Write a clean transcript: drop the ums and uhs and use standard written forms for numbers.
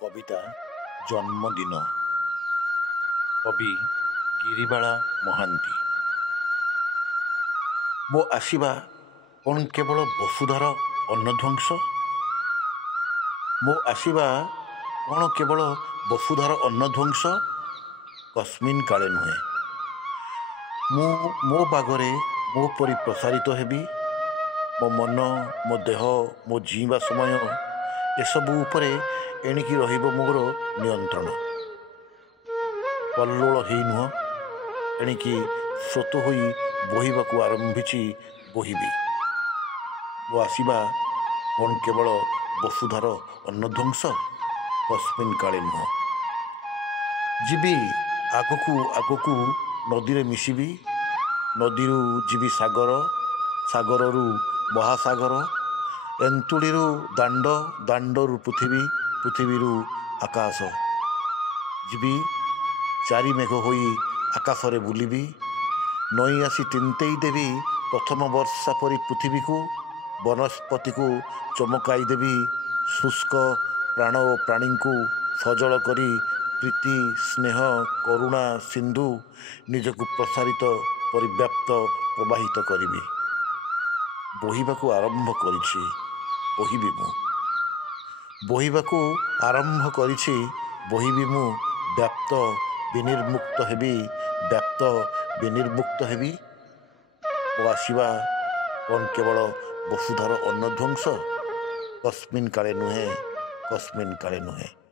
কবিতা জন্মদিন কবি ଗିରିବାଳା ମହାନ୍ତି। ମୋ ଆସିବା କ'ଣ କେବଳ ବସୁଧାର ଅନ୍ନଧ୍ୱଂସ? ମୋ ଆସିବା କ'ଣ କେବଳ ବସୁଧାର ଅନ୍ନଧ୍ୱଂସ? କସ୍ମିନ୍ କାଳେ ନୁହେଁ। ମୁଁ ମୋ ବାଗରେ ମୋ ପରି ପ୍ରସାରିତ ହେବି। ମୋ ମନ, ମୋ ଦେହ, ମୋ ଜୀଇବା ସମୟ ଏସବୁ ଉପରେ ଏଣିକି ରହିବ ମୋର ନିୟନ୍ତ୍ରଣ। କଲ୍ଲୋଳ ହେଇ ନୁହଁ, ଏଣିକି ସ୍ରୋତ ହୋଇ ବୋହିବାକୁ ଆରମ୍ଭିଛି, ବୋହିବି। ମୋ ଆସିବା କ'ଣ କେବଳ ବସୁଧାର ଅନ୍ନଧ୍ୱଂସ? କସ୍ମିନ୍ କାଳେ ନୁହଁ। ଯିବି ଆଗକୁ ଆଗକୁ ନଦୀରେ ମିଶିବି, ନଦୀରୁ ଯିବି ସାଗର, ସାଗରରୁ ମହାସାଗର, ଏନ୍ତୁଳିରୁ ଦାଣ୍ଡ, ଦାଣ୍ଡରୁ ପୃଥିବୀ, ପୃଥିବୀରୁ ଆକାଶ। ଯିବି ଚାରି ମେଘ ହୋଇ ଆକାଶରେ ବୁଲିବି, ନଈ ଆସି ତିନ୍ତେଇ ଦେବି ପ୍ରଥମ ବର୍ଷା ପରି ପୃଥିବୀକୁ, ବନସ୍ପତିକୁ ଚମକାଇ ଦେବି, ଶୁଷ୍କ ପ୍ରାଣ ଓ ପ୍ରାଣୀଙ୍କୁ ସଜଳ କରି ପ୍ରୀତି, ସ୍ନେହ, କରୁଣା ସିନ୍ଧୁ ନିଜକୁ ପ୍ରସାରିତ, ପରିବ୍ୟାପ୍ତ, ପ୍ରବାହିତ କରିବି। ବୋହିବାକୁ ଆରମ୍ଭ କରିଛି, ବୋହିବି ମୁଁ। ବୋହିବାକୁ ଆରମ୍ଭ କରିଛି, ବୋହିବି ମୁଁ। ବ୍ୟାପ୍ତ ବିନିର୍ମୁକ୍ତ ହେବି, ବ୍ୟାପ୍ତ ବିନିର୍ମୁକ୍ତ ହେବି। ମୋ ଆସିବା କ'ଣ କେବଳ ବସୁଧାର ଅନ୍ନଧ୍ୱଂସ? କସ୍ମିନ୍ କାଳେ ନୁହେଁ, କସ୍ମିନ୍ କାଳେ ନୁହେଁ।